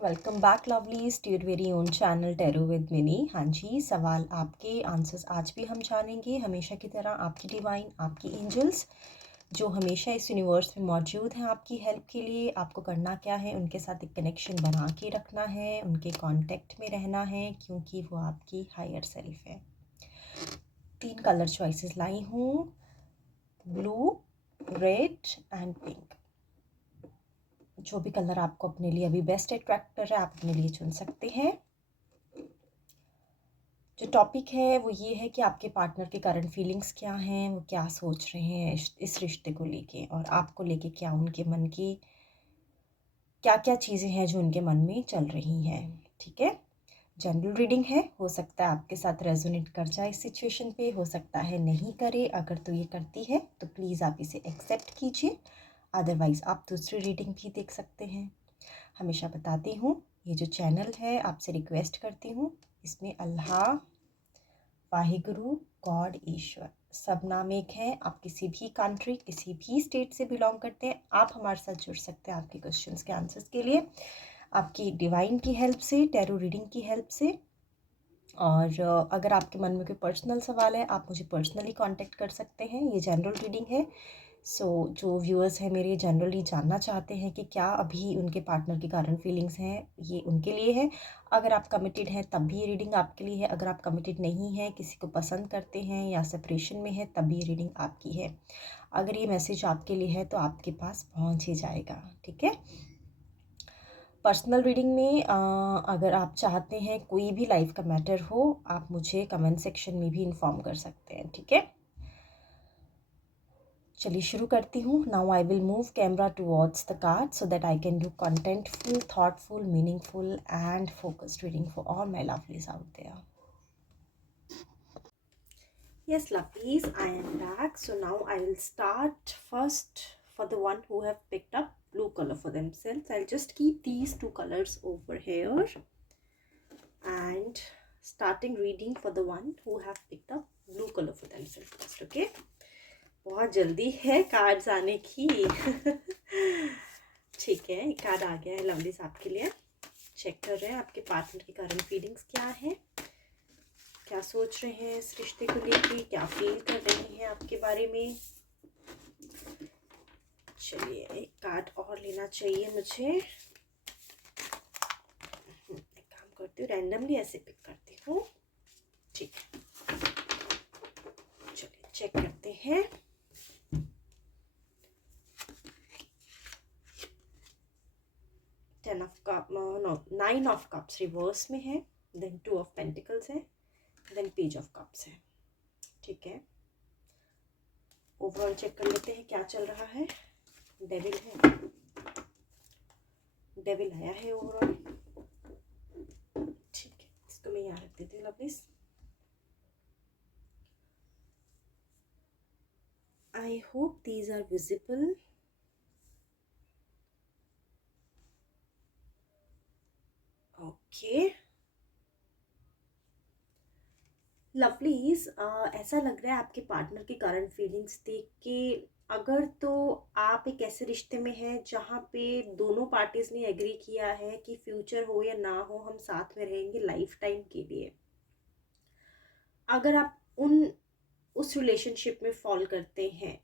Welcome back lovelies to your very own channel tarot with Mini. हाँ जी, सवाल आपके, आंसर्स आज भी हम जानेंगे। हमेशा की तरह आपकी डिवाइन, आपकी एंजल्स जो हमेशा इस यूनिवर्स में मौजूद हैं आपकी हेल्प के लिए। आपको करना क्या है, उनके साथ एक कनेक्शन बना के रखना है, उनके कांटेक्ट में रहना है, क्योंकि वो आपकी हायर सेल्फ है। 3 कलर चॉइसेस लाई हूँ, ब्लू, रेड एंड पिंक। जो भी कलर आपको अपने लिए अभी बेस्ट अट्रैक्ट कर रहा है, आप अपने लिए चुन सकते हैं। जो टॉपिक है वो ये है कि आपके पार्टनर के करंट फीलिंग्स क्या हैं, वो क्या सोच रहे हैं इस रिश्ते को लेके, और आपको लेके क्या उनके मन की क्या क्या चीज़ें हैं जो उनके मन में चल रही हैं। ठीक है, जनरल रीडिंग है, हो सकता है आपके साथ रेजोनेट कर जाए इस सिचुएशन पे, हो सकता है नहीं करे। अगर तो ये करती है तो प्लीज़ आप इसे एक्सेप्ट कीजिए, अदरवाइज़ आप दूसरी रीडिंग भी देख सकते हैं। हमेशा बताती हूँ, ये जो चैनल है, आपसे रिक्वेस्ट करती हूँ, इसमें अल्लाह, वाहिगुरु, गॉड, ईश्वर सब नाम एक हैं। आप किसी भी कंट्री, किसी भी स्टेट से बिलोंग करते हैं, आप हमारे साथ जुड़ सकते हैं आपके क्वेश्चंस के आंसर्स के लिए, आपकी डिवाइन की हेल्प से, टैरो रीडिंग की हेल्प से। और अगर आपके मन में कोई पर्सनल सवाल है, आप मुझे पर्सनली कांटेक्ट कर सकते हैं। ये जनरल रीडिंग है, जो व्यूअर्स हैं मेरे जनरली जानना चाहते हैं कि क्या अभी उनके पार्टनर के कारण फीलिंग्स हैं, ये उनके लिए है। अगर आप कमिटेड हैं तब भी ये रीडिंग आपके लिए है। अगर आप कमिटेड नहीं हैं, किसी को पसंद करते हैं या सेपरेशन में है, तब भी ये रीडिंग आपकी है। अगर ये मैसेज आपके लिए है तो आपके पास पहुंच ही जाएगा। ठीक है, पर्सनल रीडिंग में अगर आप चाहते हैं कोई भी लाइफ का मैटर हो, आप मुझे कमेंट सेक्शन में भी इन्फॉर्म कर सकते हैं। ठीक है, चलिए शुरू करती हूँ। Now I will move camera towards the card so that I can do contentful, thoughtful, meaningful and focused reading for all my lovelies out there. Yes, lovelies, I am back. So now I will start first for the one who have picked up blue color for themselves. I'll just keep these 2 colors over here and starting reading for the one who have picked up blue color for themselves first. Okay, बहुत जल्दी है cards आने की। ठीक है, card आ गया है lovelies आपके लिए। चेक कर रहे हैं आपके पार्टनर की करंट फीलिंग्स क्या है, क्या सोच रहे हैं इस रिश्ते को लेके, क्या फील कर रहे हैं आपके बारे में। चलिए एक कार्ड और लेना चाहिए मुझे। एक काम करती हूँ, रैंडमली ऐसे पिक करती हूँ। ठीक है, चलिए चेक करते हैं। Ten of cups, no, 9 of cups reverse में है, देन 2 ऑफ पेंटिकल्स है, देन पेज ऑफ कप्स है। ठीक है, ओवरऑल चेक कर लेते हैं क्या चल रहा है। डेविल है, डेविल आया है ओवरऑल। ठीक है, इसको मैं यहाँ रख देती हूँ lovelies. I hope these are visible. Okay lovelies, ऐसा लग रहा है आपके पार्टनर की करंट फीलिंग्स देख के, अगर तो आप एक ऐसे रिश्ते में हैं जहाँ पे दोनों पार्टीज ने एग्री किया है कि फ्यूचर हो या ना हो, हम साथ में रहेंगे लाइफ टाइम के लिए। अगर आप उस रिलेशनशिप में फॉल करते हैं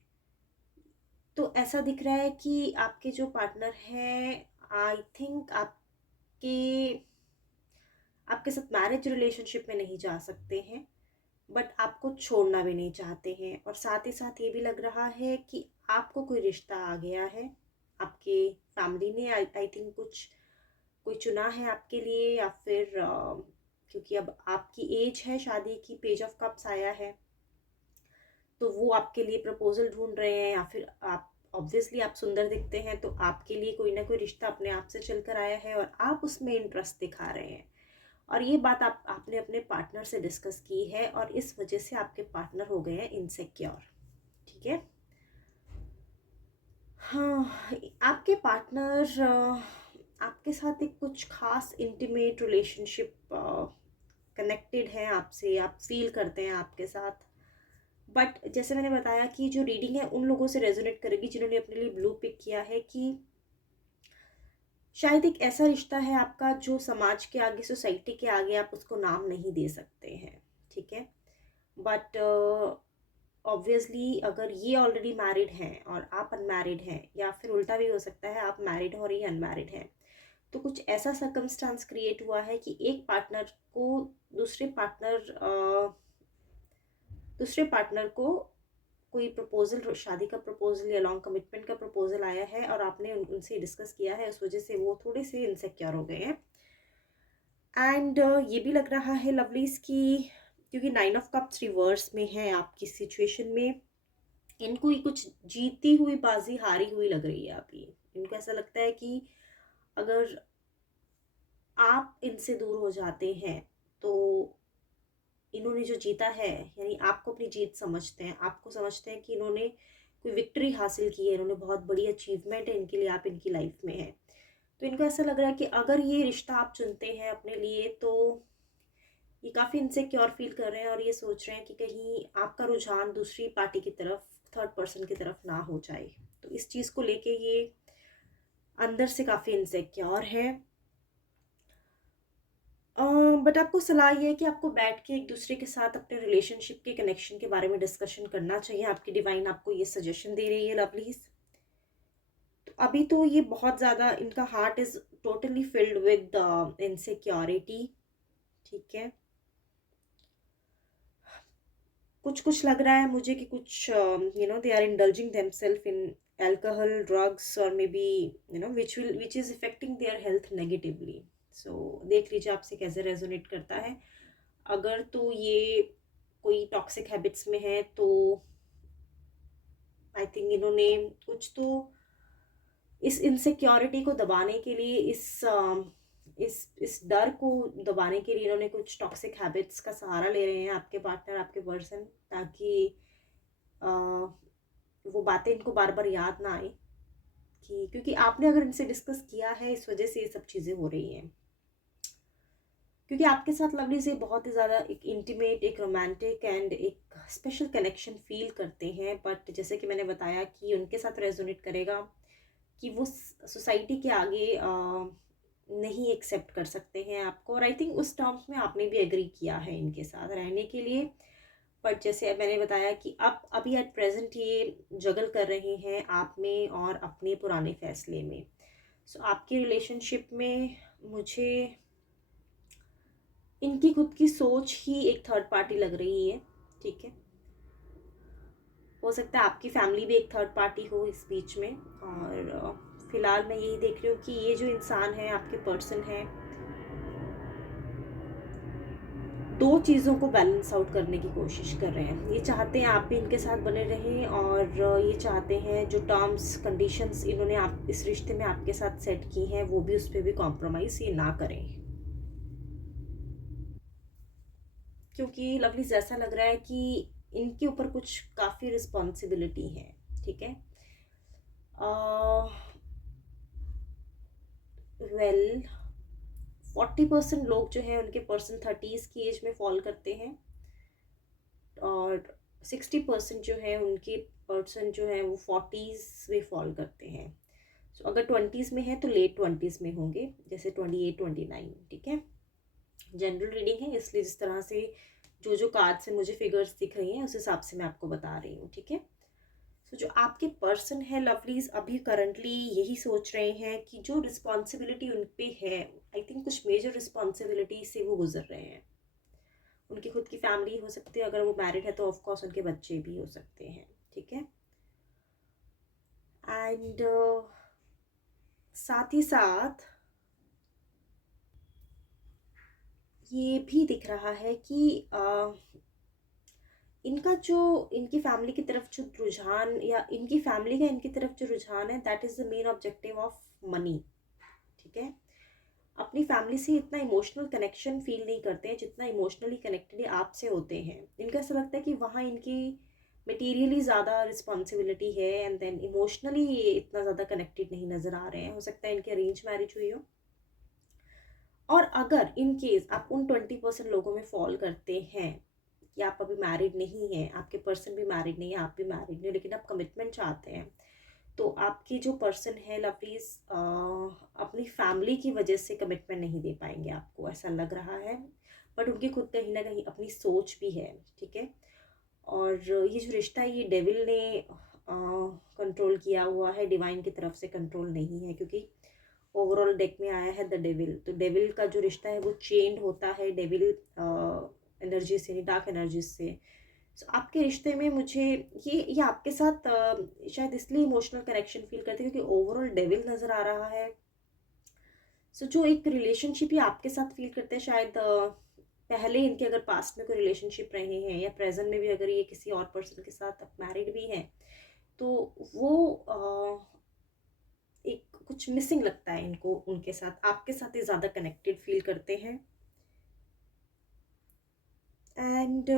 तो ऐसा दिख रहा है कि आपके जो पार्टनर हैं, आई थिंक आपके साथ मैरिज रिलेशनशिप में नहीं जा सकते हैं, बट आपको छोड़ना भी नहीं चाहते हैं। और साथ ही साथ ये भी लग रहा है कि आपको कोई रिश्ता आ गया है, आपके फैमिली ने आई थिंक कोई चुना है आपके लिए, या फिर क्योंकि अब आपकी एज है शादी की, पेज ऑफ कप्स आया है, तो वो आपके लिए प्रपोजल ढूंढ रहे हैं, या फिर आप ऑब्वियसली आप सुंदर दिखते हैं तो आपके लिए कोई ना कोई रिश्ता अपने आप से चल कर आया है और आप उसमें इंटरेस्ट दिखा रहे हैं। और ये बात आपने अपने पार्टनर से डिस्कस की है, और इस वजह से आपके पार्टनर हो गए हैं इनसिक्योर। ठीक है, हाँ, आपके पार्टनर आपके साथ एक कुछ खास इंटीमेट रिलेशनशिप कनेक्टेड है आपसे, आप फील करते हैं आपके साथ। बट जैसे मैंने बताया कि जो रीडिंग है उन लोगों से रेजोनेट करेगी जिन्होंने अपने लिए ब्लू पिक किया है, कि शायद एक ऐसा रिश्ता है आपका जो समाज के आगे, सोसाइटी के आगे आप उसको नाम नहीं दे सकते हैं, ठीक है? बट ऑब्वियसली अगर ये ऑलरेडी मैरिड हैं और आप अनमैरिड हैं, या फिर उल्टा भी हो सकता है आप मैरिड हो और ये अनमैरिड हैं, तो कुछ ऐसा सर्कमस्टांस क्रिएट हुआ है कि एक पार्टनर को दूसरे पार्टनर दूसरे पार्टनर को कोई प्रपोजल, शादी का प्रपोजल या लॉन्ग कमिटमेंट का प्रपोजल आया है और आपने उनसे डिस्कस किया है, उस वजह से वो थोड़े से इनसिक्योर हो गए हैं। एंड ये भी लग रहा है लवलीज की, क्योंकि 9 ऑफ कप्स रिवर्स में है आपकी सिचुएशन में, इनको ही कुछ जीती हुई बाजी हारी हुई लग रही है अभी। इनको ऐसा लगता है कि अगर आप इनसे दूर हो जाते हैं तो इन्होंने जो जीता है, यानी आपको अपनी जीत समझते हैं, आपको समझते हैं कि इन्होंने कोई विक्ट्री हासिल की है, इन्होंने बहुत बड़ी अचीवमेंट है इनके लिए, आप इनकी लाइफ में हैं। तो इनको ऐसा लग रहा है कि अगर ये रिश्ता आप चुनते हैं अपने लिए, तो ये काफ़ी इनसिक्योर फील कर रहे हैं और ये सोच रहे हैं कि कहीं आपका रुझान दूसरी पार्टी की तरफ, थर्ड पर्सन की तरफ ना हो जाए। तो इस चीज़ को लेके ये अंदर से काफ़ी इनसिक्योर है। बट आपको सलाह ये है कि आपको बैठ के एक दूसरे के साथ अपने रिलेशनशिप के कनेक्शन के बारे में डिस्कशन करना चाहिए। आपकी डिवाइन आपको ये सजेशन दे रही है लवलीज। तो अभी तो ये बहुत ज़्यादा, इनका heart is totally filled with insecurity, ठीक है? कुछ कुछ लग रहा है मुझे कि कुछ they are indulging themselves in alcohol, drugs, और may be which is affecting their health negatively. So देख लीजिए आपसे कैसे रेजोनेट करता है। अगर तो ये कोई टॉक्सिक हैबिट्स में है तो आई थिंक इन्होंने कुछ तो इस इनसिक्योरिटी को दबाने के लिए, इस डर को दबाने के लिए इन्होंने कुछ टॉक्सिक हैबिट्स का सहारा ले रहे हैं, आपके पार्टनर, आपके पर्सन, ताकि अ, वो बातें इनको बार बार याद ना आए, कि क्योंकि आपने अगर इनसे डिस्कस किया है, इस वजह से ये सब चीज़ें हो रही हैं। क्योंकि आपके साथ लवली से बहुत ही ज़्यादा एक इंटीमेट, एक रोमांटिक एंड एक स्पेशल कनेक्शन फील करते हैं, बट जैसे कि मैंने बताया कि उनके साथ रेजोनेट करेगा कि वो सोसाइटी के आगे नहीं एक्सेप्ट कर सकते हैं आपको, और आई थिंक उस टर्म्स में आपने भी एग्री किया है इनके साथ रहने के लिए। बट जैसे मैंने बताया कि अब अभी एट प्रेजेंट ये जगल कर रहे हैं आप में और अपने पुराने फैसले में। सो आपकी रिलेशनशिप में मुझे इनकी खुद की सोच ही एक थर्ड पार्टी लग रही है, ठीक है? हो सकता है आपकी फैमिली भी एक थर्ड पार्टी हो इस बीच में, और फिलहाल मैं यही देख रही हूँ कि ये जो इंसान है, आपके पर्सन है, दो चीज़ों को बैलेंस आउट करने की कोशिश कर रहे हैं। ये चाहते हैं आप भी इनके साथ बने रहें, और ये चाहते हैं जो टर्म्स कंडीशंस इन्होंने आप इस रिश्ते में आपके साथ सेट की हैं, वो भी उस पर भी कॉम्प्रोमाइज़ ये ना करें। क्योंकि लवली ऐसा लग रहा है कि इनके ऊपर कुछ काफ़ी रिस्पॉन्सिबिलिटी है, ठीक है? वेल 40% लोग जो है उनके पर्सन 30s की एज में फॉल करते हैं, और 60% जो है उनके पर्सन जो है वो 40s में फॉल करते हैं। सो अगर 20s में है तो लेट 20s में होंगे, जैसे 28, 29, ठीक है? जनरल रीडिंग है, इसलिए जिस तरह से जो कार्ड से मुझे फिगर्स दिख रही हैं उस हिसाब से मैं आपको बता रही हूँ, ठीक है? सो जो आपके पर्सन है लवलीज, अभी करंटली यही सोच रहे हैं कि जो रिस्पॉन्सिबिलिटी उन पे है, आई थिंक कुछ मेजर रिस्पॉन्सिबिलिटी से वो गुजर रहे हैं। उनकी खुद की फैमिली हो सकती है, अगर वो मैरिड है तो ऑफकोर्स उनके बच्चे भी हो सकते हैं, ठीक है? एंड साथ ही साथ ये भी दिख रहा है कि इनका जो, इनकी फैमिली की तरफ जो रुझान, या इनकी फैमिली का इनकी तरफ जो रुझान है, that is the main objective of money, ठीक है? अपनी फैमिली से इतना इमोशनल कनेक्शन फील नहीं करते हैं जितना इमोशनली कनेक्टेड आपसे होते हैं। इनको ऐसा लगता है कि वहाँ इनकी मटेरियली ज़्यादा रिस्पॉन्सिबिलिटी है, एंड देन इमोशनली ये इतना ज़्यादा कनेक्टेड नहीं नज़र आ रहे हैं। हो सकता है इनकी अरेंज मैरिज हुई हो, और अगर इन केस आप उन 20% लोगों में फॉल करते हैं कि आप अभी मैरिड नहीं हैं, आपके पर्सन भी मैरिड नहीं है, आप भी मैरिड नहीं, लेकिन आप कमिटमेंट चाहते हैं, तो आपके जो पर्सन है लवलीज अपनी फैमिली की वजह से कमिटमेंट नहीं दे पाएंगे आपको, ऐसा लग रहा है। बट उनकी खुद कहीं ना कहीं अपनी सोच भी है, ठीक है। और ये जो रिश्ता है ये डेविल ने कंट्रोल किया हुआ है, डिवाइन की तरफ से कंट्रोल नहीं है, क्योंकि ओवरऑल डेक में आया है द डेविल। तो डेविल का जो रिश्ता है वो चेंड होता है डेविल एनर्जी से, डार्क एनर्जी से। So, आपके रिश्ते में मुझे ये आपके साथ शायद इसलिए इमोशनल कनेक्शन फील करते हैं क्योंकि ओवरऑल डेविल नज़र आ रहा है। सो जो एक रिलेशनशिप ही आपके साथ फील करते हैं, शायद पहले इनके अगर पास्ट में कोई रिलेशनशिप रहे हैं या प्रेजेंट में भी अगर ये किसी और पर्सन के साथ मैरिड भी हैं, तो वो एक कुछ मिसिंग लगता है इनको, उनके साथ आपके साथ ही ज़्यादा कनेक्टेड फील करते हैं। एंड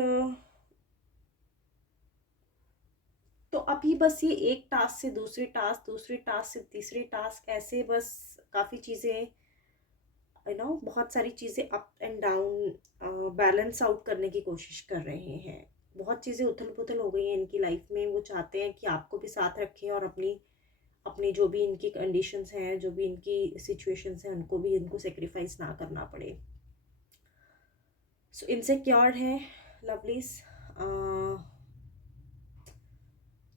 तो अभी बस ये एक टास्क से दूसरे टास्क से तीसरे टास्क, ऐसे बस काफ़ी चीज़ें बहुत सारी चीज़ें up and down balance out करने की कोशिश कर रहे हैं। बहुत चीज़ें उथल पुथल हो गई हैं इनकी लाइफ में। वो चाहते हैं कि आपको भी साथ रखें और अपनी अपनी जो भी इनकी कंडीशंस हैं, जो भी इनकी सिचुएशंस हैं, उनको भी इनको सेक्रीफाइस ना करना पड़े। सो इनसिक्योर हैं लवलीज,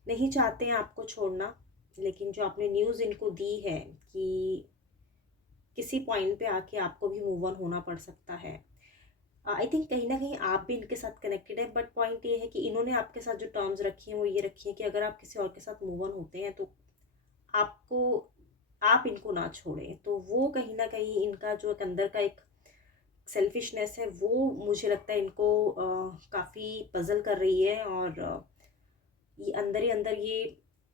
नहीं चाहते हैं आपको छोड़ना, लेकिन जो आपने न्यूज़ इनको दी है कि किसी पॉइंट पे आके आपको भी मूव ऑन होना पड़ सकता है। आई थिंक कहीं ना कहीं आप भी इनके साथ कनेक्टेड है, बट पॉइंट ये है कि इन्होंने आपके साथ जो टर्म्स रखी हैं वो ये रखी हैं कि अगर आप किसी और के साथ मूव ऑन होते हैं तो आपको आप इनको ना छोड़ें। तो वो कहीं ना कहीं इनका जो एक अंदर का एक सेल्फिशनेस है वो मुझे लगता है इनको काफ़ी पजल कर रही है। और ये अंदर ही अंदर ये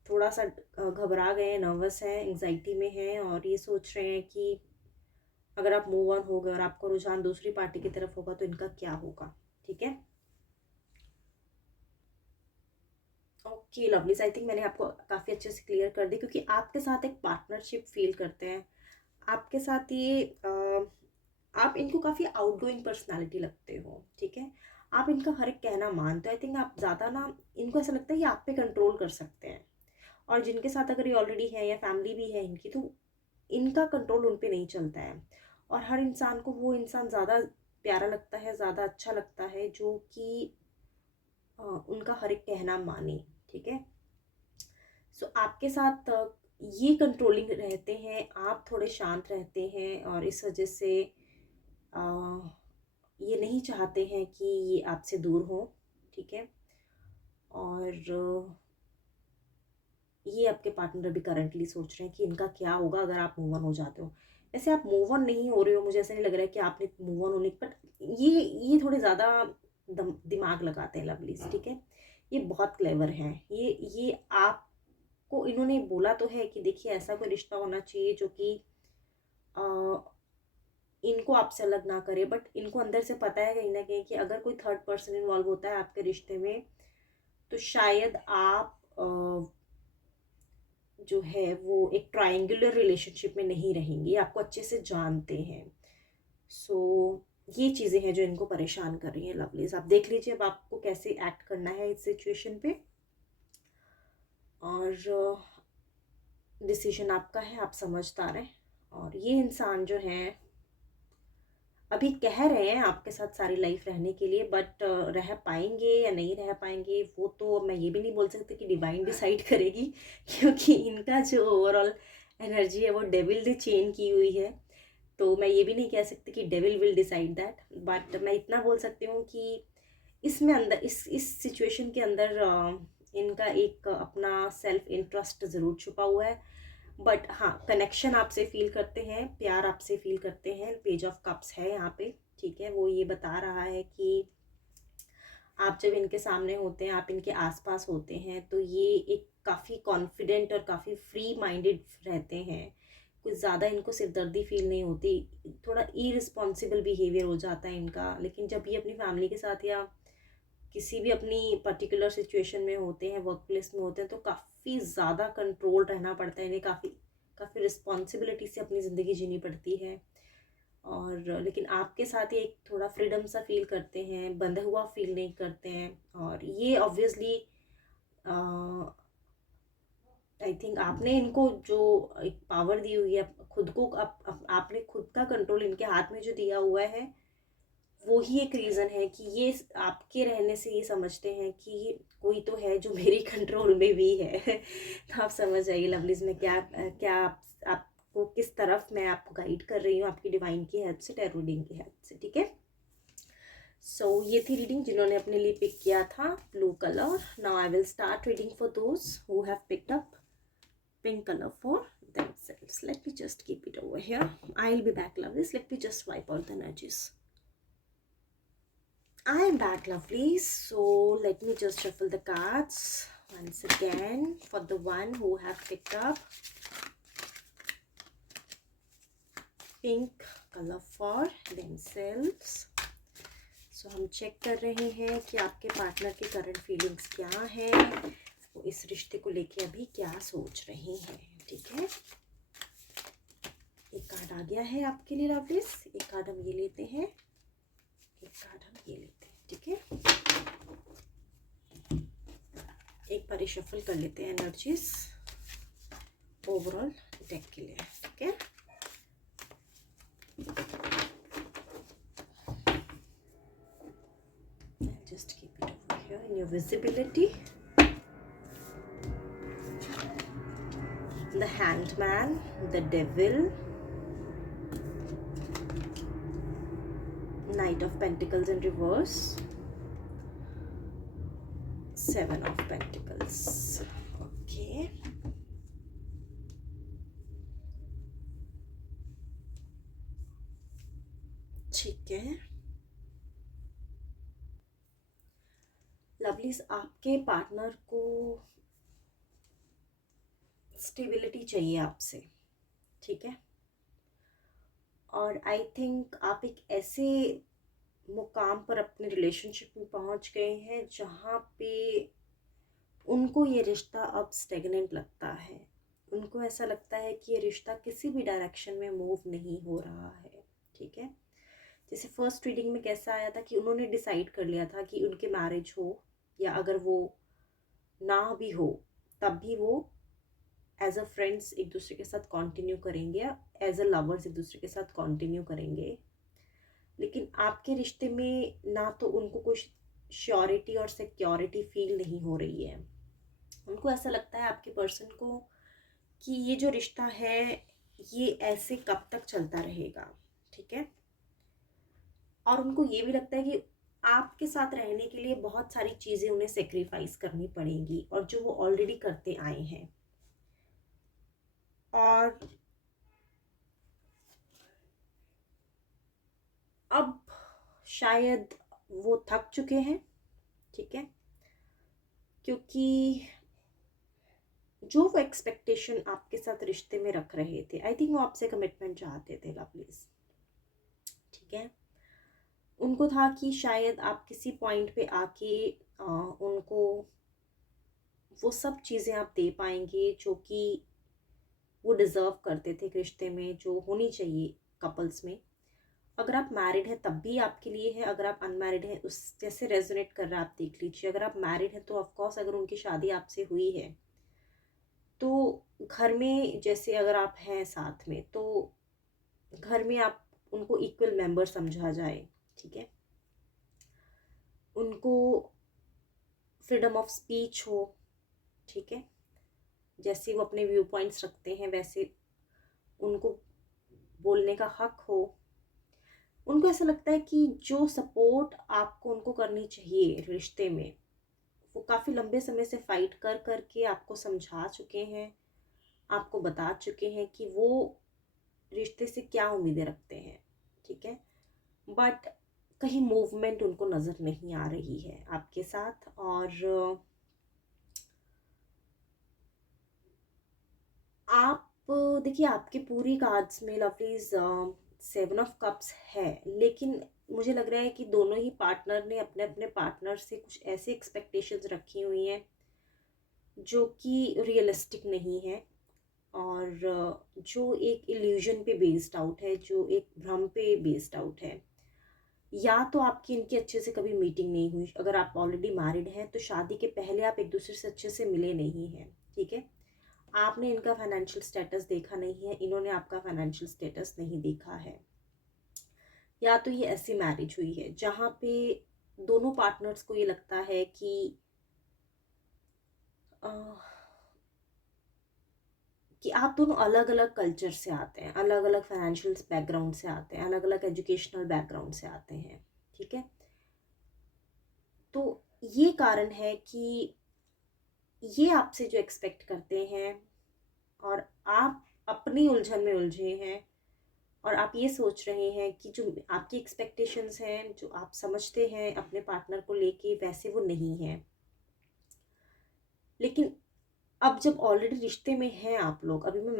थोड़ा सा घबरा गए हैं, नर्वस हैं, एंजाइटी में हैं, और ये सोच रहे हैं कि अगर आप मूव ऑन हो गए और आपको रुझान दूसरी पार्टी की तरफ होगा तो इनका क्या होगा। ठीक है, ओके लवलीज, आई थिंक मैंने आपको काफ़ी अच्छे से क्लियर कर दी, क्योंकि आपके साथ एक पार्टनरशिप फील करते हैं। आपके साथ ये आप इनको काफ़ी आउटगोइंग पर्सनालिटी लगते हो, ठीक है। आप इनका हर एक कहना मानते हो। आई थिंक आप ज़्यादा ना, इनको ऐसा लगता है कि आप पे कंट्रोल कर सकते हैं। और जिनके साथ अगर ये ऑलरेडी है या फैमिली भी है इनकी, तो इनका कंट्रोल उन पे नहीं चलता है। और हर इंसान को वो इंसान ज़्यादा प्यारा लगता है, ज़्यादा अच्छा लगता है जो कि उनका हर एक कहना माने, ठीक है। सो आपके साथ ये कंट्रोलिंग रहते हैं, आप थोड़े शांत रहते हैं, और इस वजह से अ, ये नहीं चाहते हैं कि ये आपसे दूर हो, ठीक है। और ये आपके पार्टनर भी करंटली सोच रहे हैं कि इनका क्या होगा अगर आप मूव ऑन हो जाते हो। वैसे आप मूव ऑन नहीं हो रहे हो, मुझे ऐसा नहीं लग रहा है कि आपने मूव ऑन होने, बट ये थोड़े ज़्यादा दिमाग लगाते हैं लवलीज, ठीक है। ये बहुत क्लेवर हैं। ये आपको इन्होंने बोला तो है कि देखिए ऐसा कोई रिश्ता होना चाहिए जो कि अ, इनको आपसे अलग ना करे, बट इनको अंदर से पता है कहीं ना कहीं कि अगर कोई थर्ड पर्सन इन्वॉल्व होता है आपके रिश्ते में तो शायद आप जो है वो एक ट्रायंगुलर रिलेशनशिप में नहीं रहेंगे, आपको अच्छे से जानते हैं। सो ये चीज़ें हैं जो इनको परेशान कर रही हैं लवलीज। आप देख लीजिए अब आपको कैसे एक्ट करना है इस सिचुएशन पे, और डिसीजन आपका है, आप समझदार हैं। और ये इंसान जो है अभी कह रहे हैं आपके साथ सारी लाइफ रहने के लिए, बट रह पाएंगे या नहीं रह पाएंगे वो तो मैं ये भी नहीं बोल सकती कि डिवाइन डिसाइड करेगी, क्योंकि इनका जो ओवरऑल एनर्जी है वो डेविल ने चेन की हुई है। तो मैं ये भी नहीं कह सकती कि devil will decide that, but मैं इतना बोल सकती हूँ कि इसमें अंदर इस सिचुएशन के अंदर इनका एक अपना सेल्फ इंटरेस्ट ज़रूर छुपा हुआ है। बट हाँ, कनेक्शन आपसे फील करते हैं, प्यार आपसे फील करते हैं। पेज ऑफ कप्स है यहाँ पे, ठीक है। वो ये बता रहा है कि आप जब इनके सामने होते हैं, आप इनके आसपास होते हैं, तो ये एक काफ़ी कॉन्फिडेंट और काफ़ी फ्री माइंडेड रहते हैं। कुछ ज़्यादा इनको सिरदर्दी फील नहीं होती। थोड़ा इरिस्पॉन्सिबल बिहेवियर हो जाता है इनका, लेकिन जब ये अपनी फैमिली के साथ या किसी भी अपनी पर्टिकुलर सिचुएशन में होते हैं, वर्क प्लेस में होते हैं, तो काफ़ी ज़्यादा कंट्रोल रहना पड़ता है इन्हें, काफ़ी काफ़ी रिस्पॉन्सिबिलिटी से अपनी ज़िंदगी जीनी पड़ती है। और लेकिन आपके साथ ये एक थोड़ा फ्रीडम सा फील करते हैं, बंधा हुआ फील नहीं करते हैं। और ये ऑब्वियसली आई थिंक आपने इनको जो एक पावर दी हुई है, खुद को आपने खुद का कंट्रोल इनके हाथ में जो दिया हुआ है, वो ही एक रीज़न है कि ये आपके रहने से ये समझते हैं कि कोई तो है जो मेरी कंट्रोल में भी है। तो आप समझ जाइए लवलीज में क्या क्या आपको किस तरफ मैं आपको गाइड कर रही हूँ आपकी डिवाइन की हेल्प से, टैरो रीडिंग की हेल्प से, ठीक है। सो ये थी रीडिंग जिन्होंने अपने लिए पिक किया था blue colour. Now I will start reading for those who have picked up pink color for themselves. Let me just keep it over here. I'll be back, lovelies. Let me just wipe out the energies. I am back, lovelies. So let me just shuffle the cards once again for the one who have picked up pink color for themselves. So हम check कर रहे हैं कि आपके partner की current feelings क्या है, वो इस रिश्ते को लेके अभी क्या सोच रहे हैं, ठीक है। एक कार्ड आ गया है आपके लिए लवलीज, एक कार्ड हम ये लेते हैं, एक कार्ड हम ये लेते हैं, ठीक है। एक बार शफल कर लेते हैं एनर्जीज ओवरऑल डेक के लिए, ठीक है। Just keep it over here in your visibility. The Hanged Man, the Devil, Knight of Pentacles in reverse, Seven of Pentacles. Okay. ठीक है लवलीज, आपके पार्टनर को स्टेबिलिटी चाहिए आपसे, ठीक है। और आई थिंक आप एक ऐसे मुकाम पर अपने रिलेशनशिप में पहुंच गए हैं जहाँ पे उनको ये रिश्ता अब स्टेगनेंट लगता है। उनको ऐसा लगता है कि ये रिश्ता किसी भी डायरेक्शन में मूव नहीं हो रहा है, ठीक है। जैसे फर्स्ट रीडिंग में कैसा आया था कि उन्होंने डिसाइड कर लिया था कि उनके मैरिज हो या अगर वो ना भी हो तब भी वो एज अ फ्रेंड्स एक दूसरे के साथ कंटिन्यू करेंगे या एज अ लवर्स एक दूसरे के साथ कंटिन्यू करेंगे। लेकिन आपके रिश्ते में ना तो उनको कोई श्योरिटी और सिक्योरिटी फील नहीं हो रही है। उनको ऐसा लगता है आपके पर्सन को कि ये जो रिश्ता है ये ऐसे कब तक चलता रहेगा, ठीक है। और उनको ये भी लगता है कि आपके साथ रहने के लिए बहुत सारी चीज़ें उन्हें सेक्रीफाइस करनी पड़ेंगी और जो वो ऑलरेडी करते आए हैं। और अब शायद वो थक चुके हैं, ठीक है, क्योंकि जो वो एक्सपेक्टेशन आपके साथ रिश्ते में रख रहे थे, आई थिंक वो आपसे कमिटमेंट चाहते थे लवलीज, ठीक है। उनको था कि शायद आप किसी पॉइंट पे आके उनको वो सब चीज़ें आप दे पाएंगे जो कि वो डिज़र्व करते थे रिश्ते में, जो होनी चाहिए कपल्स में। अगर आप मैरिड हैं तब भी आपके लिए है, अगर आप अनमैरिड हैं उस जैसे रेजोनेट कर रहा है आप देख लीजिए। अगर आप मैरिड हैं तो ऑफकोर्स अगर उनकी शादी आपसे हुई है तो घर में जैसे अगर आप हैं साथ में तो घर में आप उनको इक्वल मेंबर समझा जाए, ठीक है। उनको फ्रीडम ऑफ स्पीच हो, ठीक है। जैसे वो अपने व्यू पॉइंट्स रखते हैं वैसे उनको बोलने का हक हो। उनको ऐसा लगता है कि जो सपोर्ट आपको उनको करनी चाहिए रिश्ते में, वो काफ़ी लंबे समय से फाइट कर कर के आपको समझा चुके हैं, आपको बता चुके हैं कि वो रिश्ते से क्या उम्मीदें रखते हैं, ठीक है। बट कहीं मूवमेंट उनको नज़र नहीं आ रही है आपके साथ। और आप देखिए आपकी पूरी कार्ड्स में लवलीज सेवन ऑफ कप्स है, लेकिन मुझे लग रहा है कि दोनों ही पार्टनर ने अपने अपने पार्टनर से कुछ ऐसी एक्सपेक्टेशंस रखी हुई हैं जो कि रियलिस्टिक नहीं है और जो एक इल्यूजन पे बेस्ड आउट है, जो एक भ्रम पे बेस्ड आउट है। या तो आपकी इनकी अच्छे से कभी मीटिंग नहीं हुई, अगर आप ऑलरेडी मैरिड हैं तो शादी के पहले आप एक दूसरे से अच्छे से मिले नहीं हैं, ठीक है। आपने इनका फाइनेंशियल स्टेटस देखा नहीं है, इन्होंने आपका फाइनेंशियल स्टेटस नहीं देखा है। या तो ये ऐसी मैरिज हुई है जहाँ पे दोनों पार्टनर्स को ये लगता है अ, कि आप दोनों अलग अलग कल्चर से आते हैं, अलग अलग फाइनेंशियल बैकग्राउंड से आते हैं, अलग अलग एजुकेशनल बैकग्राउंड से आते हैं। ठीक है, तो ये कारण है कि ये आपसे जो एक्सपेक्ट करते हैं और आप अपनी उलझन में उलझे हैं, और आप ये सोच रहे हैं कि जो आपकी एक्सपेक्टेशंस हैं, जो आप समझते हैं अपने पार्टनर को लेके, वैसे वो नहीं हैं। लेकिन अब जब ऑलरेडी रिश्ते में हैं आप लोग, अभी मैं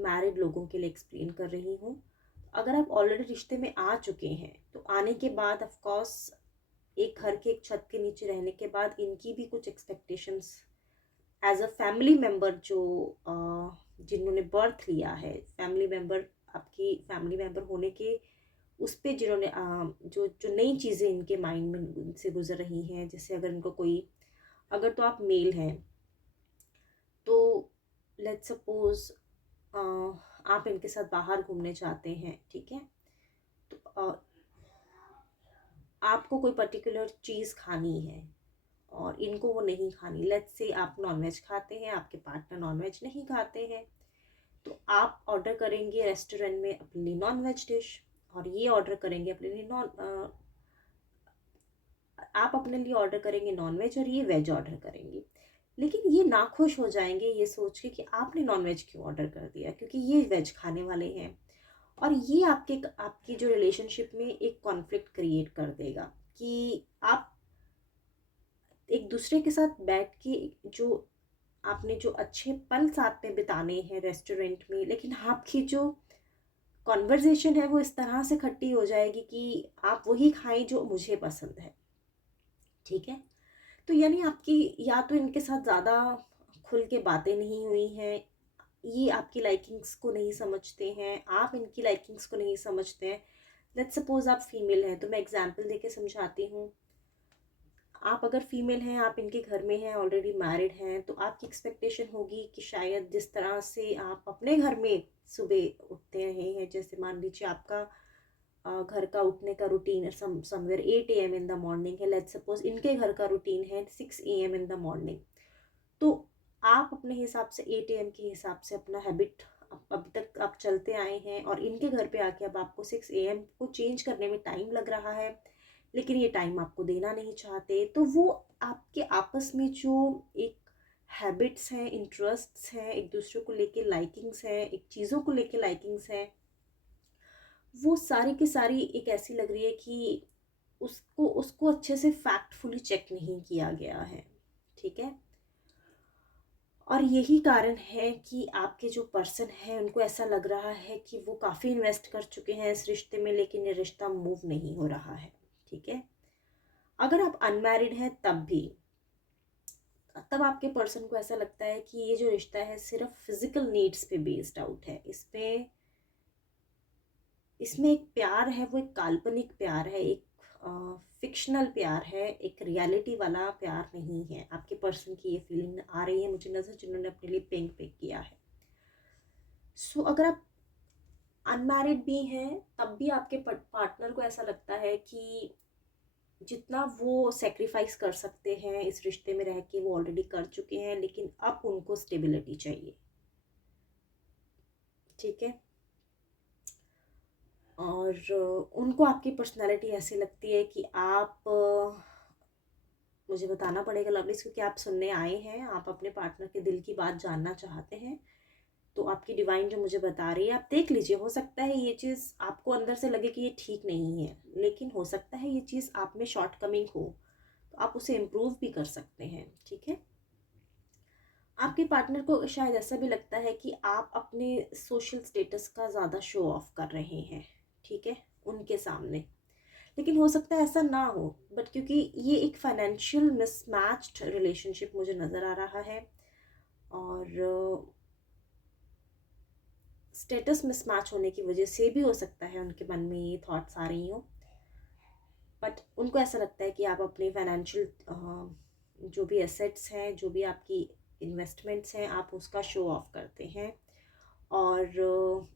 मैरिड लोगों के लिए एक्सप्लेन कर रही हूँ, अगर आप ऑलरेडी रिश्ते में आ चुके हैं तो आने के बाद ऑफ कोर्स एक घर के एक छत के नीचे रहने के बाद इनकी भी कुछ expectations as a family member, जो जिन्होंने बर्थ लिया है, फैमिली मेम्बर, आपकी फैमिली मेम्बर होने के उस पे जिन्होंने जो जो नई चीज़ें इनके माइंड में से गुजर रही हैं, जैसे अगर इनको कोई, अगर तो आप मेल हैं तो लेट्स सपोज आप इनके साथ बाहर घूमने जाते हैं, ठीक है, तो आपको कोई पर्टिकुलर चीज़ खानी है और इनको वो नहीं खानी। लेट्स से आप नॉनवेज खाते हैं, आपके पार्टनर नॉनवेज नहीं खाते हैं, तो आप ऑर्डर करेंगे रेस्टोरेंट में अपने लिए नॉनवेज डिश, और ये ऑर्डर करेंगे अपने लिए आप अपने लिए ऑर्डर करेंगे नॉनवेज और ये वेज ऑर्डर करेंगे। लेकिन ये नाखुश हो जाएंगे ये सोच के कि आपने नॉनवेज क्यों ऑर्डर कर दिया, क्योंकि ये वेज खाने वाले हैं। और ये आपकी जो रिलेशनशिप में एक कॉन्फ्लिक्ट क्रिएट कर देगा कि आप एक दूसरे के साथ बैठ के जो आपने जो अच्छे पल साथ में बिताने हैं रेस्टोरेंट में, लेकिन आपकी जो कॉन्वर्जेशन है वो इस तरह से खट्टी हो जाएगी कि आप वही खाएं जो मुझे पसंद है। ठीक है, तो यानी आपकी, या तो इनके साथ ज़्यादा खुल के बातें नहीं हुई हैं, ये आपकी लाइकिंग्स को नहीं समझते हैं, आप इनकी लाइकिंग्स को नहीं समझते हैं। लेट्स सपोज आप फीमेल हैं, तो मैं एग्जांपल देके समझाती हूँ। आप अगर फीमेल हैं, आप इनके घर में हैं, ऑलरेडी मैरिड हैं, तो आपकी एक्सपेक्टेशन होगी कि शायद जिस तरह से आप अपने घर में सुबह उठते रहे हैं, जैसे मान लीजिए आपका घर का उठने का routine somewhere 8 AM in the morning है, लेट्स सपोज इनके घर का रूटीन है 6 AM इन द मॉर्निंग, तो आप अपने हिसाब से 8 AM के हिसाब से अपना हैबिट अभी तक आप चलते आए हैं, और इनके घर पे आके अब आपको 6 AM को चेंज करने में टाइम लग रहा है, लेकिन ये टाइम आपको देना नहीं चाहते। तो वो आपके आपस में जो एक हैबिट्स हैं, इंटरेस्ट्स हैं, एक दूसरे को लेके लाइकिंग्स हैं, एक चीज़ों को लेके लाइकिंग्स हैं, वो सारी की सारी एक ऐसी लग रही है कि उसको उसको अच्छे से फैक्टफुली चेक नहीं किया गया है। ठीक है, और यही कारण है कि आपके जो पर्सन है उनको ऐसा लग रहा है कि वो काफ़ी इन्वेस्ट कर चुके हैं इस रिश्ते में, लेकिन ये रिश्ता मूव नहीं हो रहा है। ठीक है, अगर आप अनमैरिड हैं तब आपके पर्सन को ऐसा लगता है कि ये जो रिश्ता है सिर्फ फिजिकल नीड्स पे बेस्ड आउट है, इसमें इसमें एक प्यार है, वो एक काल्पनिक प्यार है, एक फिक्शनल प्यार है, एक रियलिटी वाला प्यार नहीं है। आपके पर्सन की ये फीलिंग आ रही है मुझे नज़र, जिन्होंने अपने लिए पिक किया है। सो अगर आप अनमैरिड भी हैं तब भी आपके पार्टनर को ऐसा लगता है कि जितना वो सेक्रीफाइस कर सकते हैं इस रिश्ते में रह के वो ऑलरेडी कर चुके हैं, लेकिन अब उनको स्टेबिलिटी चाहिए। ठीक है, और उनको आपकी पर्सनालिटी ऐसी लगती है कि आप मुझे बताना पड़ेगा लवलीज, क्योंकि आप सुनने आए हैं, आप अपने पार्टनर के दिल की बात जानना चाहते हैं, तो आपकी डिवाइन जो मुझे बता रही है आप देख लीजिए। हो सकता है ये चीज़ आपको अंदर से लगे कि ये ठीक नहीं है, लेकिन हो सकता है ये चीज़ आप में शॉर्ट कमिंग हो, तो आप उसे इम्प्रूव भी कर सकते हैं। ठीक है, आपके पार्टनर को शायद ऐसा भी लगता है कि आप अपने सोशल स्टेटस का ज़्यादा शो ऑफ कर रहे हैं, ठीक है, उनके सामने। लेकिन हो सकता है ऐसा ना हो, बट क्योंकि ये एक फाइनेंशियल मिसमैच्ड रिलेशनशिप मुझे नज़र आ रहा है, और स्टेटस मिसमैच होने की वजह से भी हो सकता है उनके मन में ये थॉट्स आ रही हों, बट उनको ऐसा लगता है कि आप अपने फाइनेंशियल जो भी एसेट्स हैं, जो भी आपकी इन्वेस्टमेंट्स हैं आप उसका शो ऑफ करते हैं, और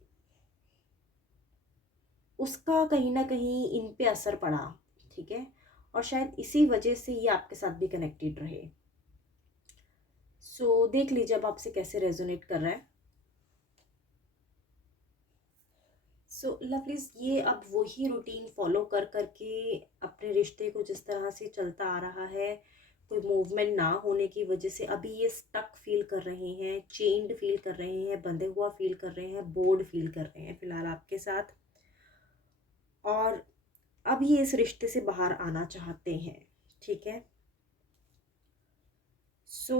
उसका कहीं ना कहीं इन पे असर पड़ा, ठीक है, और शायद इसी वजह से ये आपके साथ भी कनेक्टेड रहे। सो देख लीजिए अब आपसे कैसे रेजोनेट कर रहा है। सो लवलीज, ये अब वही रूटीन फॉलो कर करके अपने रिश्ते को जिस तरह से चलता आ रहा है, कोई मूवमेंट ना होने की वजह से अभी ये स्टक फील कर रहे हैं, चेन्ड फील कर रहे हैं, बंधे हुआ फील कर रहे हैं, बोर्ड फील कर रहे हैं फिलहाल आपके साथ, और अब ये इस रिश्ते से बाहर आना चाहते हैं, ठीक है। सो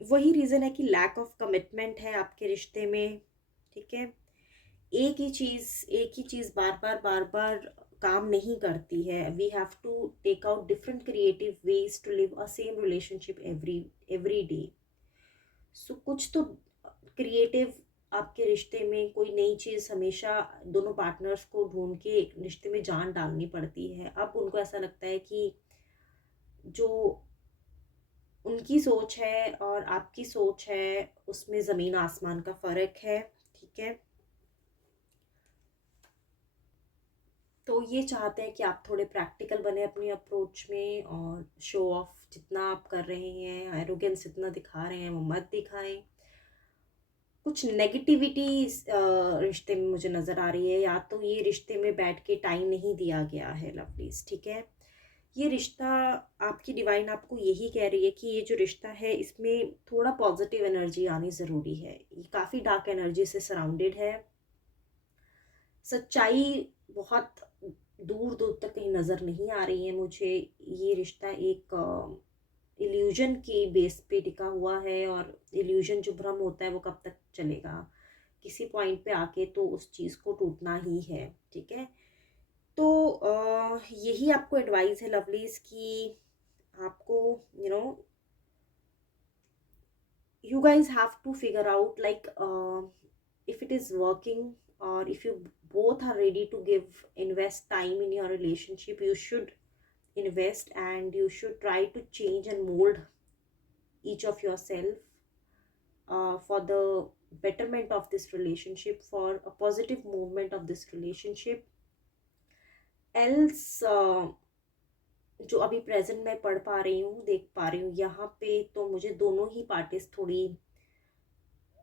वही रीज़न है कि लैक ऑफ कमिटमेंट है आपके रिश्ते में, ठीक है। एक ही चीज़ बार बार काम नहीं करती है। We have to take out different creative ways to live a same relationship every day. So कुछ तो क्रिएटिव आपके रिश्ते में, कोई नई चीज़ हमेशा दोनों पार्टनर्स को ढूंढ के रिश्ते में जान डालनी पड़ती है। अब उनको ऐसा लगता है कि जो उनकी सोच है और आपकी सोच है उसमें ज़मीन आसमान का फ़र्क है, ठीक है। तो ये चाहते हैं कि आप थोड़े प्रैक्टिकल बने अपनी अप्रोच में, और शो ऑफ जितना आप कर रहे हैं, एरोगेंस जितना दिखा रहे हैं वो मत दिखाएं। कुछ नेगेटिविटी रिश्ते में मुझे नज़र आ रही है, या तो ये रिश्ते में बैठ के टाइम नहीं दिया गया है लवलीज, ठीक है। ये रिश्ता, आपकी डिवाइन आपको यही कह रही है कि ये जो रिश्ता है इसमें थोड़ा पॉजिटिव एनर्जी आनी ज़रूरी है। ये काफ़ी डार्क एनर्जी से सराउंडेड है। सच्चाई बहुत दूर दूर तक कहीं नज़र नहीं आ रही है मुझे। ये रिश्ता एक इल्यूजन के बेस पे टिका हुआ है, और इल्यूजन जो भ्रम होता है वो कब तक चलेगा, किसी पॉइंट पे आके तो उस चीज़ को टूटना ही है, ठीक है। तो यही आपको एडवाइस है लवलीज कि आपको you know you guys have to figure out like if it is working, or if you both are ready to invest time in your relationship, you should invest, and you should try to change and mold each of yourself for the betterment of this relationship, for a positive movement of this relationship। else जो अभी present मैं पढ़ पा रही हूँ, देख पा रही हूँ यहाँ पे, तो मुझे दोनों ही पार्टीज थोड़ी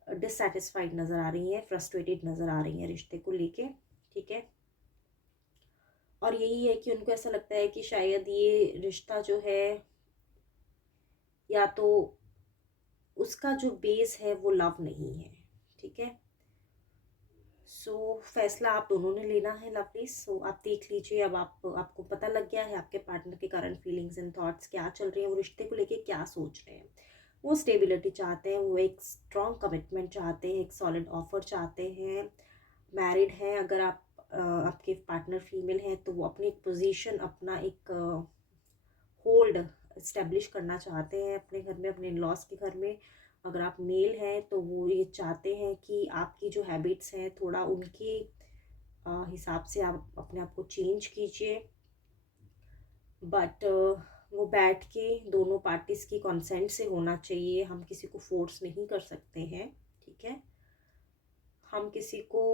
डिससेटिस्फाइड नज़र आ रही हैं, फ्रस्ट्रेटेड नज़र आ रही हैं रिश्ते को लेके, ठीक है। और यही है कि उनको ऐसा लगता है कि शायद ये रिश्ता जो है, या तो उसका जो बेस है वो लव नहीं है, ठीक है। सो फैसला आप दोनों ने लेना है लवली। सो आप देख लीजिए, अब आपको पता लग गया है आपके पार्टनर के करंट फीलिंग्स एंड थॉट्स क्या चल रही हैं, वो रिश्ते को लेके क्या सोच रहे हैं। वो स्टेबिलिटी चाहते हैं, वो एक स्ट्रॉन्ग कमिटमेंट चाहते हैं, एक सॉलिड ऑफर चाहते हैं। मैरिड हैं अगर आप, आपके पार्टनर फीमेल हैं, तो वो अपनी एक पोजीशन, अपना एक होल्ड इस्टेब्लिश करना चाहते हैं अपने घर में, अपने लॉस के घर में। अगर आप मेल हैं तो वो ये चाहते हैं कि आपकी जो हैबिट्स हैं थोड़ा उनके हिसाब से आप अपने आप को चेंज कीजिए। बट वो बैठ के दोनों पार्टीज़ की कंसेंट से होना चाहिए। हम किसी को फोर्स नहीं कर सकते हैं, ठीक है। हम किसी को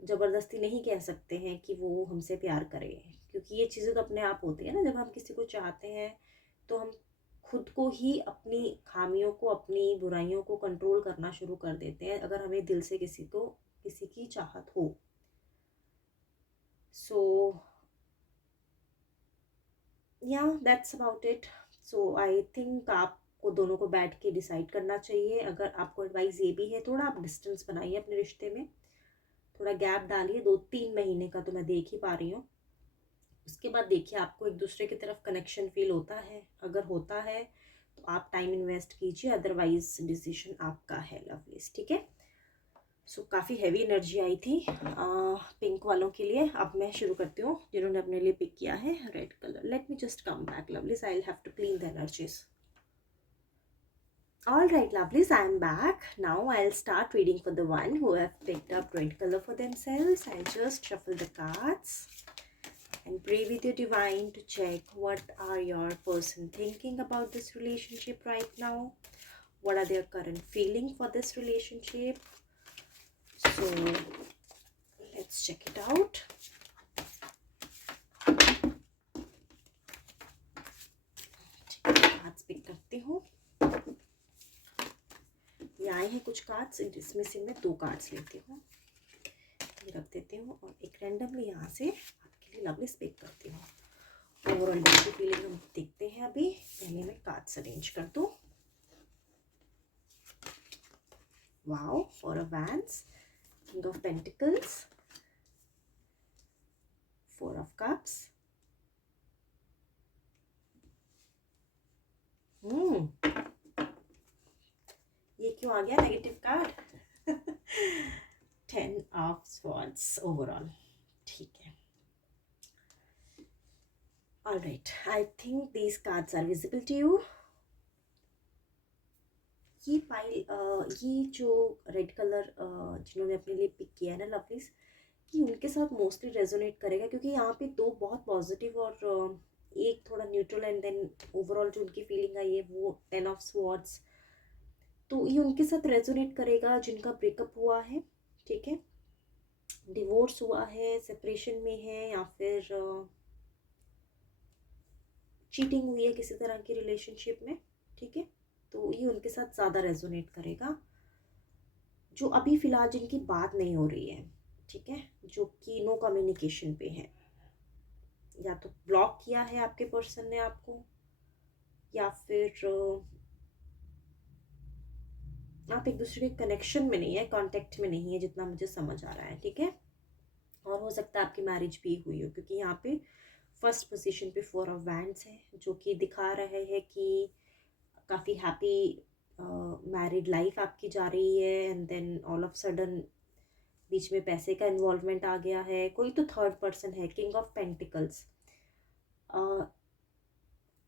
ज़बरदस्ती नहीं कह सकते हैं कि वो हमसे प्यार करे, क्योंकि ये चीज़ें तो अपने आप होती है ना। जब हम किसी को चाहते हैं तो हम खुद को ही, अपनी खामियों को, अपनी बुराइयों को कंट्रोल करना शुरू कर देते हैं, अगर हमें दिल से किसी की चाहत हो। सो या that's about it. So I think आपको दोनों को बैठ के डिसाइड करना चाहिए। अगर आपको एडवाइस ये भी है, थोड़ा आप डिस्टेंस बनाइए अपने रिश्ते में, थोड़ा गैप डालिए। 2-3 महीने का तो मैं देख ही पा रही हूँ। उसके बाद देखिए आपको एक दूसरे की तरफ कनेक्शन फील होता है। अगर होता है तो आप टाइम इन्वेस्ट कीजिए, अदरवाइज डिसीजन आपका है लवलीज, ठीक है। सो काफ़ी हैवी एनर्जी आई थी पिंक वालों के लिए। अब मैं शुरू करती हूँ जिन्होंने अपने लिए पिक किया है red colour. Let me just come back lovelies, I will have to clean the energies. All right, lovelies, I am back. Now I'll start reading for the one who have picked up red color for themselves. I'll just shuffle the cards. and pray with your divine to check what are your person thinking about this relationship right now. What are their current feeling for this relationship? So let's check it out. Cards pick करती हूँ. ये आए हैं कुछ cards, इसमें से मैं 2 cards लेती हूँ, ये रख देती हूँ और एक रैंडमली यहाँ से आपके लिए लवली पिक करती हूँ. ओवरऑल डे की फीलिंग हम देखते हैं अभी. पहले मैं कार्ड्स अरेंज कर दूँ. Wow, 4 of wands, king of pentacles, 4 of cups. ये क्यों आ गया negative card? 10 of swords overall. ठीक है. All right, I think these cards are visible to you. ये पाइल, ये जो रेड कलर जिन्होंने अपने लिए पिक किया है ना लवलीज, कि उनके साथ मोस्टली रेजोनेट करेगा, क्योंकि यहाँ पे 2 बहुत पॉजिटिव और एक थोड़ा न्यूट्रल, एंड देन ओवरऑल जो उनकी फीलिंग आई है वो 10 ऑफ स्वॉर्ड्स. तो ये उनके साथ रेजोनेट करेगा जिनका ब्रेकअप हुआ है, ठीक है, डिवोर्स हुआ है, सेपरेशन में है, या फिर चीटिंग हुई है किसी तरह की रिलेशनशिप में, ठीक है. तो ये उनके साथ ज़्यादा रेजोनेट करेगा. जो अभी फ़िलहाल जिनकी बात नहीं हो रही है, ठीक है, जो कि नो कम्युनिकेशन पे है, या तो ब्लॉक किया है आपके पर्सन ने आपको, या फिर आप एक दूसरे के कनेक्शन में नहीं है, कांटेक्ट में नहीं है, जितना मुझे समझ आ रहा है, ठीक है. और हो सकता है आपकी मैरिज भी हुई हो, क्योंकि यहाँ पे फर्स्ट पोजीशन पे 4 ऑफ वैंड्स है, जो कि दिखा रहे हैं कि काफ़ी हैप्पी मैरिड लाइफ आपकी जा रही है. And then all of sudden बीच में पैसे का इन्वॉल्वमेंट आ गया है. कोई तो थर्ड पर्सन है, किंग ऑफ पेंटिकल्स.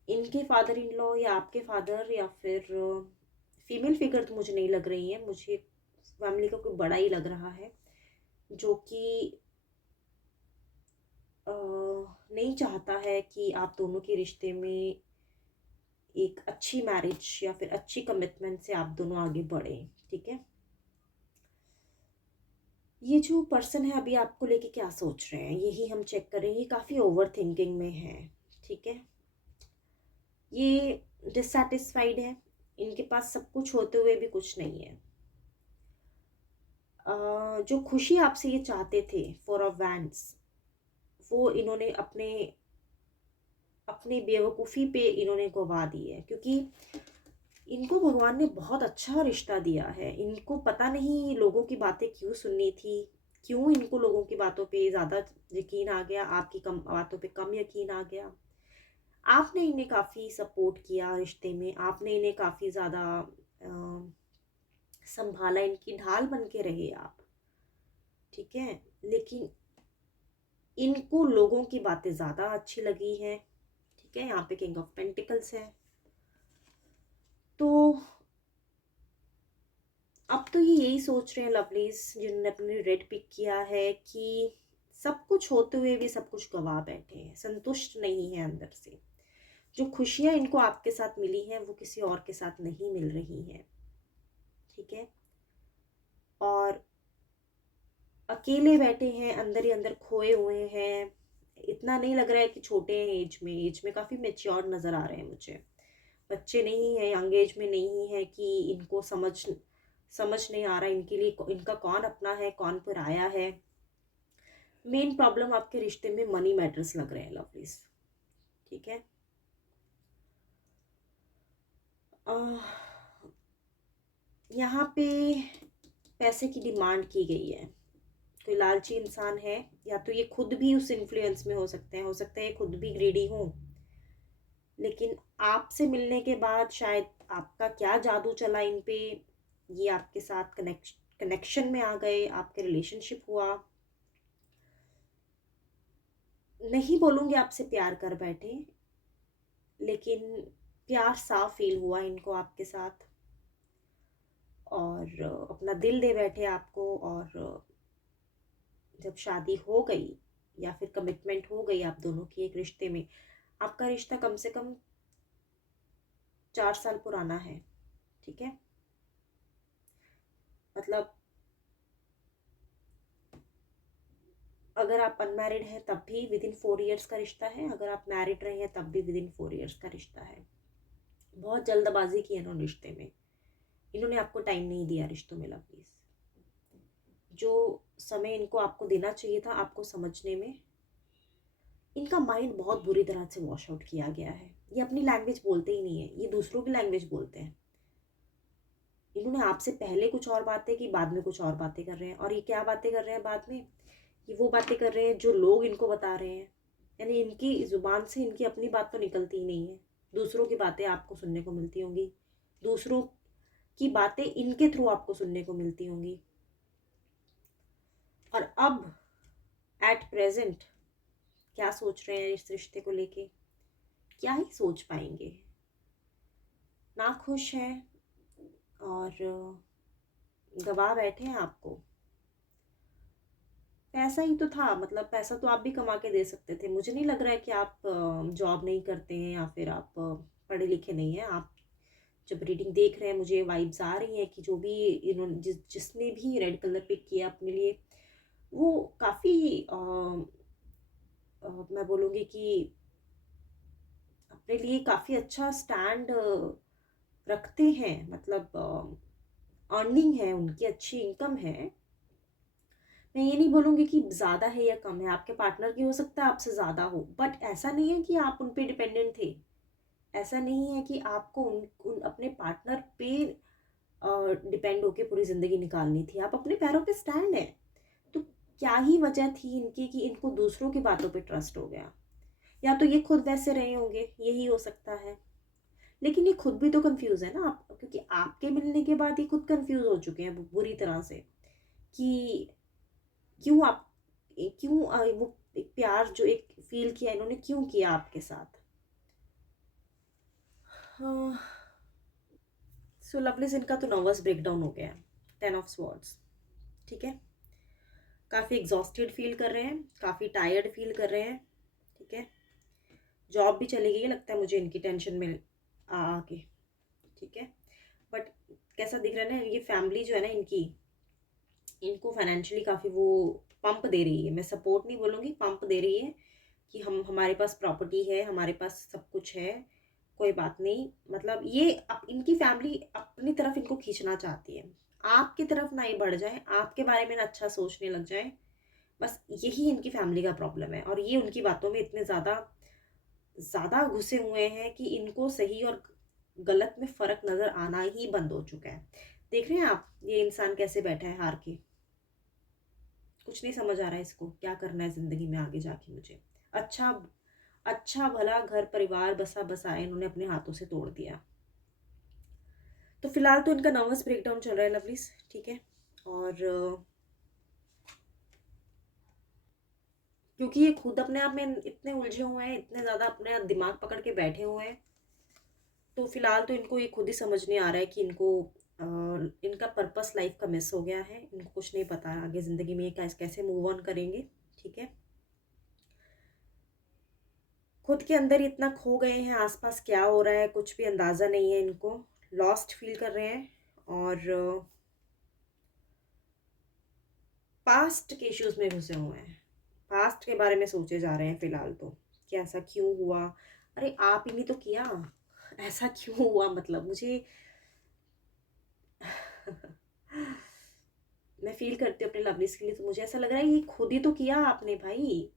इनके फादर इन लॉ या आपके फादर, या फिर फीमेल फिगर तो मुझे नहीं लग रही है, मुझे फैमिली का कोई बड़ा ही लग रहा है, जो कि नहीं चाहता है कि आप दोनों के रिश्ते में एक अच्छी मैरिज या फिर अच्छी कमिटमेंट से आप दोनों आगे बढ़ें, ठीक है. ये जो पर्सन है अभी आपको लेके क्या सोच रहे हैं, यही हम चेक करेंगे. काफ़ी ओवर थिंकिंग में है, ठीक है. ये डिससेटिस्फाइड है, इनके पास सब कुछ होते हुए भी कुछ नहीं है. जो खुशी आपसे ये चाहते थे, 4 ऑफ वैंड्स, वो इन्होंने अपने अपनी बेवकूफ़ी पे इन्होंने गवा दी है, क्योंकि इनको भगवान ने बहुत अच्छा रिश्ता दिया है. इनको पता नहीं लोगों की बातें क्यों सुननी थी, क्यों इनको लोगों की बातों पे ज़्यादा यकीन आ गया, आपकी कम बातों पे कम यकीन आ गया. आपने इन्हें काफ़ी सपोर्ट किया रिश्ते में, आपने इन्हें काफ़ी ज़्यादा संभाला, इनकी ढाल बन के रहे आप, ठीक है. लेकिन इनको लोगों की बातें ज़्यादा अच्छी लगी हैं, ठीक है. यहाँ पे किंग ऑफ पेंटिकल्स है. तो अब तो ये यही सोच रहे हैं लवलीज, जिन्होंने अपने रेड पिक किया है, कि सब कुछ होते हुए भी सब कुछ गवा बैठे हैं, संतुष्ट नहीं है अंदर से. जो खुशियाँ इनको आपके साथ मिली हैं वो किसी और के साथ नहीं मिल रही हैं, ठीक है. और अकेले बैठे हैं, अंदर ही अंदर खोए हुए हैं. इतना नहीं लग रहा है कि छोटे हैं एज में काफ़ी मेच्योर नज़र आ रहे हैं मुझे. बच्चे नहीं हैं, यंग एज में नहीं है कि इनको समझ नहीं आ रहा इनके लिए इनका कौन अपना है, कौन पराया है. मेन प्रॉब्लम आपके रिश्ते में मनी मैटर्स लग रहे हैं लवलीज, ठीक है. यहाँ पे पैसे की डिमांड की गई है. कोई लालची इंसान है, या तो ये खुद भी उस इन्फ्लुएंस में हो सकते हैं, हो सकता है ये खुद भी ग्रीडी हो, लेकिन आपसे मिलने के बाद शायद आपका क्या जादू चला इन पे, ये आपके साथ कनेक्शन में आ गए, आपके रिलेशनशिप हुआ. नहीं बोलूँगी आपसे प्यार कर बैठे, लेकिन प्यार साफ फील हुआ इनको आपके साथ, और अपना दिल दे बैठे आपको. और जब शादी हो गई या फिर कमिटमेंट हो गई आप दोनों की एक रिश्ते में। आपका रिश्ता कम से कम 4 साल पुराना है, ठीक है? मतलब अगर आप अनमैरिड हैं तब भी विदिन 4 इयर्स का रिश्ता है, अगर आप मैरिड रहे हैं तब भी विदिन 4 इयर्स का रिश्ता है। बहुत जल्दबाजी की है इन्होंने रिश्ते में, इन्होंने आपको टाइम नहीं दिया रिश्तों में लवलीज। जो समय इनको आपको देना चाहिए था आपको समझने में, इनका माइंड बहुत बुरी तरह से वॉश आउट किया गया है। ये अपनी लैंग्वेज बोलते ही नहीं है, ये दूसरों की लैंग्वेज बोलते हैं। इन्होंने आपसे पहले कुछ और बातें की, बाद में कुछ और बातें कर रहे हैं। और ये क्या बातें कर रहे हैं बाद में? ये वो बातें कर रहे हैं जो लोग इनको बता रहे हैं। यानी इनकी जुबान से इनकी अपनी बात तो निकलती ही नहीं है, दूसरों की बातें आपको सुनने को मिलती होंगी, दूसरों की बातें इनके थ्रू आपको सुनने को मिलती होंगी। और अब एट प्रेजेंट क्या सोच रहे हैं इस रिश्ते को लेके? क्या ही सोच पाएंगे? ना खुश हैं और गवा बैठे हैं आपको। पैसा ही तो था, मतलब पैसा तो आप भी कमा के दे सकते थे। मुझे नहीं लग रहा है कि आप जॉब नहीं करते हैं या फिर आप पढ़े लिखे नहीं हैं। आप जब रीडिंग देख रहे हैं मुझे वाइब्स आ रही हैं कि जो भी इन्होंने जिसने भी रेड कलर पिक किया अपने लिए, वो काफ़ी मैं बोलूँगी कि अपने लिए काफ़ी अच्छा स्टैंड रखते हैं। मतलब अर्निंग है उनकी, अच्छी इनकम है। मैं ये नहीं बोलूँगी कि ज़्यादा है या कम है, आपके पार्टनर की हो सकता है आपसे ज़्यादा हो, बट ऐसा नहीं है कि आप उन पे डिपेंडेंट थे। ऐसा नहीं है कि आपको उन अपने पार्टनर पे डिपेंड होके पूरी ज़िंदगी निकालनी थी। आप अपने पैरों पे स्टैंड हैं। तो क्या ही वजह थी इनकी कि इनको दूसरों की बातों पे ट्रस्ट हो गया? या तो ये खुद वैसे रहे होंगे, यही हो सकता है। लेकिन ये खुद भी तो कंफ्यूज है ना आप, क्योंकि आपके मिलने के बाद ये खुद कंफ्यूज हो चुके हैं बुरी तरह से कि क्यों आप क्यों वो एक प्यार जो एक फील किया इन्होंने क्यों किया आपके साथ। सो लवलीज इनका तो नर्वस ब्रेकडाउन हो गया है। 10 ऑफ स्वॉर्ड्स, ठीक है? काफ़ी एग्जॉस्टेड फील कर रहे हैं, काफ़ी टायर्ड फील कर रहे हैं, ठीक है? जॉब भी चली गई है लगता है मुझे इनकी टेंशन में आ आके, ठीक है? बट कैसा दिख रहा है ना, ये फैमिली जो है ना इनकी, इनको फाइनेंशियली काफ़ी वो पंप दे रही है। मैं सपोर्ट नहीं बोलूँगी, पंप दे रही है कि हम हमारे पास प्रॉपर्टी है, हमारे पास सब कुछ है, कोई बात नहीं। मतलब ये इनकी फैमिली अपनी तरफ इनको खींचना चाहती है, आपकी तरफ ना ही बढ़ जाए, आपके बारे में ना अच्छा सोचने लग जाए। बस यही इनकी फैमिली का प्रॉब्लम है। और ये उनकी बातों में इतने ज़्यादा ज़्यादा घुसे हुए हैं कि इनको सही और गलत में फ़र्क नज़र आना ही बंद हो चुका है। देख रहे हैं आप ये इंसान कैसे बैठा है हार के? कुछ नहीं समझ आ रहा है इसको क्या करना है ज़िंदगी में आगे जाके मुझे। अच्छा अच्छा भला घर परिवार बसा बसाया इन्होंने अपने हाथों से तोड़ दिया। तो फिलहाल तो इनका नर्वस ब्रेकडाउन चल रहा है लवलीज, ठीक है? और क्योंकि ये खुद अपने आप में इतने उलझे हुए हैं, इतने ज़्यादा अपने दिमाग पकड़ के बैठे हुए हैं, तो फिलहाल तो इनको ये खुद ही समझ नहीं आ रहा है कि इनको इनका पर्पस लाइफ का मिस हो गया है। इनको कुछ नहीं पता आगे ज़िंदगी में ये कैसे मूव ऑन करेंगे, ठीक है? खुद के अंदर इतना खो गए हैं, आसपास क्या हो रहा है कुछ भी अंदाज़ा नहीं है इनको। लॉस्ट फील कर रहे हैं और पास्ट के इश्यूज में घुसे हुए हैं। पास्ट के बारे में सोचे जा रहे हैं फिलहाल तो, कि ऐसा क्यों हुआ? अरे आप ही ने तो किया, ऐसा क्यों हुआ? मतलब मुझे मैं फील करती हूँ अपने लवलीज के लिए, तो मुझे ऐसा लग रहा है ये खुद ही तो किया आपने भाई।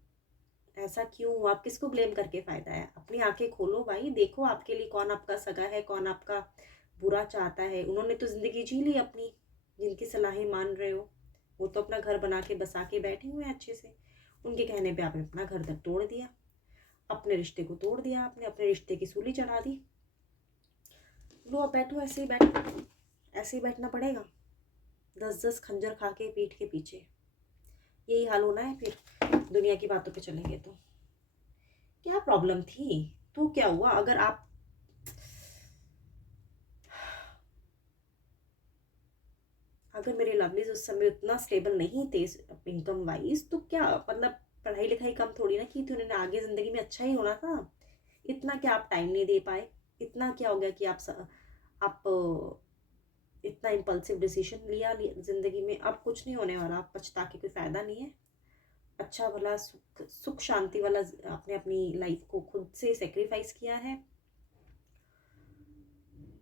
ऐसा क्यों हुआ? आप किसको ब्लेम करके फ़ायदा है? अपनी आंखें खोलो भाई, देखो आपके लिए कौन आपका सगा है, कौन आपका बुरा चाहता है। उन्होंने तो ज़िंदगी जी ली अपनी, जिनकी सलाहें मान रहे हो। वो तो अपना घर बना के बसा के बैठे हुए हैं अच्छे से। उनके कहने पे आपने अपना घर तक तोड़ दिया, अपने रिश्ते को तोड़ दिया, आपने अपने रिश्ते की सूली चढ़ा दी। लो अब बैठो, ऐसे ही बैठो, ऐसे ही बैठना पड़ेगा 10-10 खंजर खा के पीठ के पीछे। यही हाल होना है फिर दुनिया की बातों पे चलेंगे तो। क्या प्रॉब्लम थी? तो क्या हुआ अगर आप अगर मेरे लवलीज उस समय उतना स्टेबल नहीं थे इनकम वाइज, तो क्या मतलब पढ़ाई लिखाई कम थोड़ी ना की थी, उन्होंने आगे ज़िंदगी में अच्छा ही होना था। इतना क्या आप टाइम नहीं दे पाए? इतना क्या हो गया कि आप इतना इम्पल्सिव डिसीजन लिया ज़िंदगी में? अब कुछ नहीं होने वाला, आप पछता के कोई फ़ायदा नहीं है। अच्छा भला सुख सुख शांति वाला आपने अपनी लाइफ को खुद से सेक्रीफाइस किया है।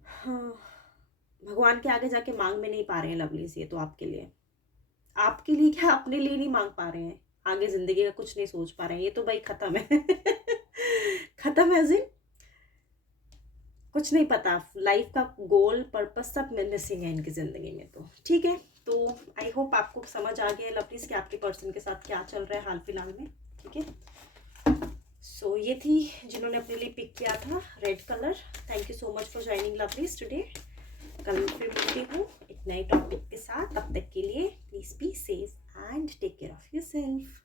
हाँ, भगवान के आगे जाके मांग में नहीं पा रहे हैं लवलीज, ये तो आपके लिए क्या, अपने लिए नहीं मांग पा रहे हैं, आगे जिंदगी का कुछ नहीं सोच पा रहे हैं, ये तो भाई खत्म है। खत्म है जिन, कुछ नहीं पता, लाइफ का गोल पर्पस सब मिसिंग है इनकी जिंदगी में। तो ठीक है, तो आई होप आपको समझ आ गया लवलीज कि आपके पर्सन के साथ क्या चल रहा है हाल फिलहाल में। ठीक है, सो ये थी जिन्होंने अपने लिए पिक किया था red colour. Thank you so much for joining lovelies today. कल फिर मिलती हूँ एक नए टॉपिक के साथ, तब तक के लिए please be safe and take care of your self.